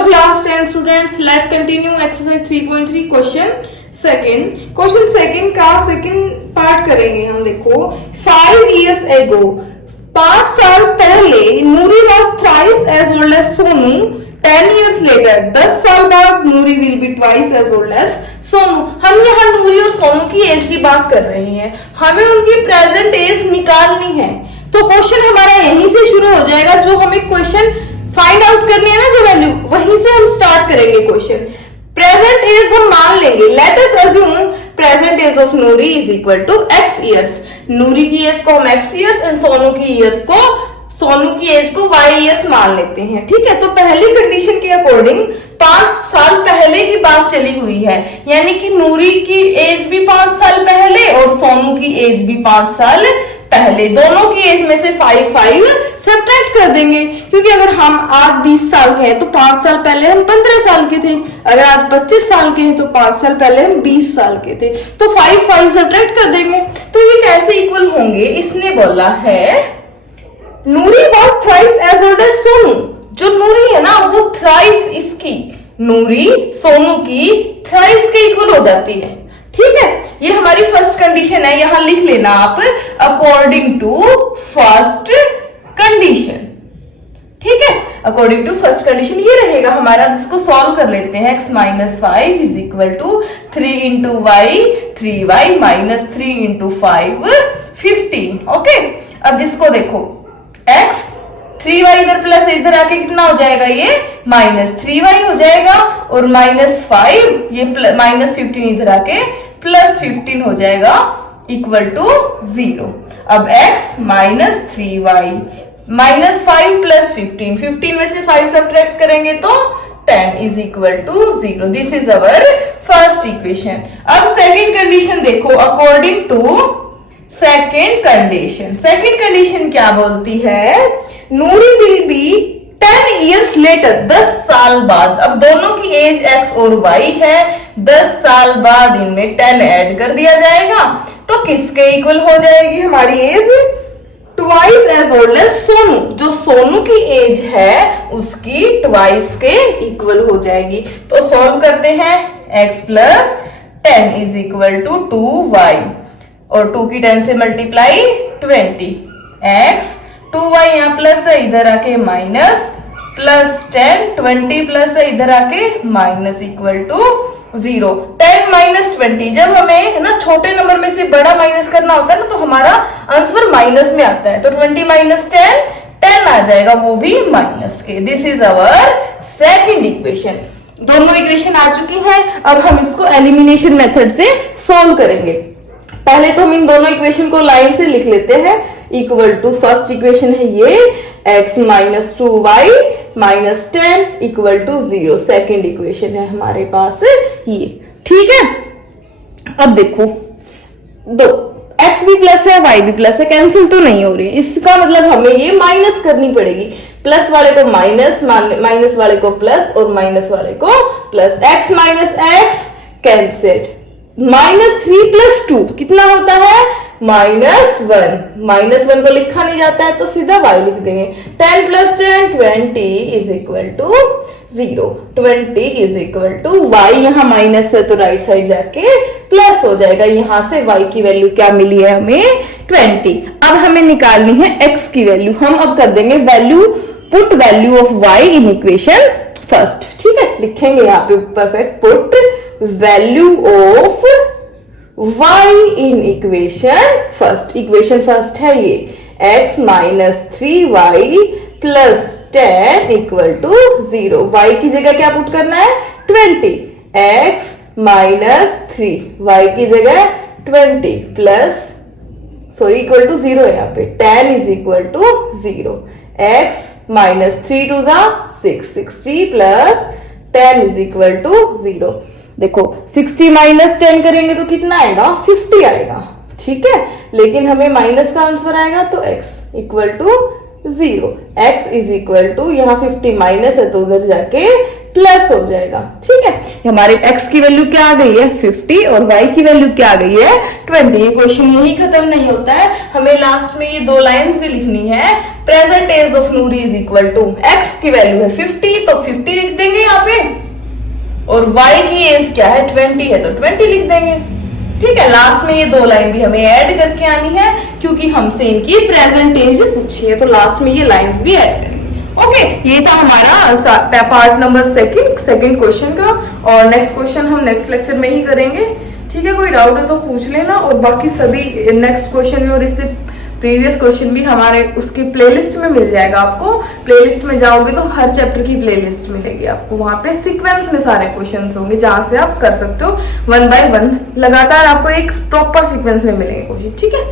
Hello class 10 students, let's continue exercise 3.3 question second का second part करेंगे हम। देखो 5 years ago 5 साल पहले नूरी was thrice as old as Sonu. 10 years later 10 साल बाद नूरी will be twice as old as Sonu. हम यहाँ नूरी और सोनू की एज की बात कर रहे हैं, हमें उनकी प्रेजेंट एज निकालनी है। तो क्वेश्चन हमारा यहीं से शुरू हो जाएगा, जो हमें क्वेश्चन फाइंड आउट करनी है ना, जो वैल्यू, वहीं से हम स्टार्ट करेंगे क्वेश्चन। प्रेजेंट एज हम मान लेंगे, let us assume present age of Noori is equal to x years. Noori की एज को हम x ईयर्स एंड सोनू की एज को y ईयर्स मान लेते हैं। ठीक है, तो पहली कंडीशन के अकॉर्डिंग 5 साल पहले की बात चली हुई है, यानी कि नूरी की एज भी 5 साल पहले और सोनू की एज भी 5 साल पहले। दोनों की एज में से 5 सब्ट्रैक्ट कर देंगे, क्योंकि अगर हम आज 20 साल के हैं तो 5 साल पहले हम 15 साल के थे। अगर आज 25 साल के हैं तो 5 साल पहले हम 20 साल के थे। तो 5 सब्ट्रैक्ट कर देंगे। तो ये कैसे इक्वल होंगे? इसने बोला है Noori was thrice as old as Sonu. जो नूरी है ना वो थ्राइस इसकी, नूरी सोनू की थ्राइस के इक्वल हो जाती है। ठीक है, ये हमारी फर्स्ट कंडीशन है, यहां लिख लेना आप, अकॉर्डिंग टू फर्स्ट कंडीशन। ठीक है, अकॉर्डिंग टू फर्स्ट कंडीशन ये रहेगा हमारा। इसको सॉल्व कर लेते हैं। x minus 5 is equal to 3 into y 3y minus 3 into 5 15। Okay, अब इसको देखो, x 3y इधर प्लस इधर आके कितना हो जाएगा? ये माइनस 3y हो जाएगा, और माइनस 5 ये माइनस 15 इधर आके प्लस 15 हो जाएगा, इक्वल टू 0। अब x minus 3y minus 5 plus 15 में से 5 सब्ट्रैक्ट करेंगे तो 10 is equal to 0। This is our first equation. अब सेकेंड कंडीशन देखो, अकॉर्डिंग टू सेकेंड कंडीशन क्या बोलती है? Noori will be 10 years later 10 साल बाद। अब दोनों की एज x और y है, 10 साल बाद इनमें 10 ऐड कर दिया जाएगा, तो किसके इक्वल हो जाएगी हमारी age? Twice age old as Sonu. जो सोनू की एज है उसकी ट्वाइस के इक्वल हो जाएगी। तो सॉल्व करते हैं। x plus 10 is equal to 2y, और 2 की 10 से मल्टीप्लाई 20। x 2y यहाँ प्लस है, इधर आके माइनस, प्लस 10 20 प्लस है, इधर आके माइनस, इक्वल टू 0। 10 माइनस 20, जब हमें है ना छोटे नंबर में से बड़ा माइनस करना होता है ना, तो हमारा आंसर माइनस में आता है। तो 20 माइनस 10 आ जाएगा, वो भी माइनस के। This is our second equation. दोनों इक्वेशन आ चुकी हैं। अब हम इसको एलिमिनेशन मेथड से सॉल्व करेंगे। पहले तो हम इन दोनों इक्वेशन को लाइन से लिख लेते हैं। इक्वल टू फर्स्ट इक्वेशन है ये x minus 2y minus 10 equal to 0। Second equation है हमारे पास ये। ठीक है, अब देखो, दो x भी प्लस है y भी प्लस है, कैंसिल तो नहीं हो रही है। इसका मतलब हमें ये माइनस करनी पड़ेगी। प्लस वाले को माइनस, माइनस वाले को प्लस, और माइनस वाले को plus. x minus x cancel. Minus 3 plus 2 कितना होता है? -1। -1 को लिखा नहीं जाता है तो सीधा y लिख देंगे। 10 plus 10 20 is equal to 0। 20 is equal to y, यहाँ माइनस है तो राइट साइड जाके प्लस हो जाएगा। यहां से y की वैल्यू क्या मिली है हमें? 20। अब हमें निकालनी है x की वैल्यू। हम अब कर देंगे put value of y in equation first. ठीक है, लिखेंगे यहाँ पे perfect, put value of y in equation first. Equation first है ये, x minus 3y plus 10 equal to 0। y की जगह क्या पुट करना है? 20। x माइनस 3y की जगह 20 प्लस, सॉरी, इक्वल टू 0 है यहाँ पे। 10 is equal to 0। x minus 3 two 6, 60 plus 10 is equal to 0। देखो 60 माइनस 10 करेंगे तो कितना आएगा? 50 आएगा। ठीक है, लेकिन हमें माइनस का आंसर आएगा तो x equal to 0। x is equal to, यहाँ 50 माइनस है तो उधर जाके प्लस हो जाएगा। ठीक है, हमारे x की वैल्यू क्या आ गई है 50 और y की वैल्यू क्या आ गई है 20। ये क्वेश्चन यही खत्म नहीं होता है, हमें लास्ट में ये 2 लाइंस भी लिखनी है। Present age of Noori is equal to x की वैल्यू है 50 तो 50 लिख देंगे यहाँ पे, और y की एज क्या है 20 है तो 20 लिख देंगे। ठीक है, लास्ट में ये 2 लाइन भी हमें ऐड करके आनी है क्योंकि हमसे इनकी प्रेजेंट एज पूछी है, तो लास्ट में ये लाइंस भी ऐड करेंगे। ओके, ये था हमारा पार्ट नंबर सेकंड क्वेश्चन का, और नेक्स्ट क्वेश्चन हम नेक्स्ट लेक्चर में ही करेंगे। ठीक है, कोई डाउट है तो पूछ लेना, और बाकी सभी नेक्स्ट क्वेश्चन भी और इससे प्रीवियस क्वेश्चन भी हमारे उसकी प्लेलिस्ट में मिल जाएगा। आपको प्लेलिस्ट में जाओगे तो हर चैप्टर की प्लेलिस्ट मिलेगी आपको, वहां पे सीक्वेंस में सारे क्वेश्चंस होंगे जहां से आप कर सकते हो 1 by 1 लगातार, आपको एक प्रॉपर सीक्वेंस में मिलेंगे क्वेश्चन। ठीक है,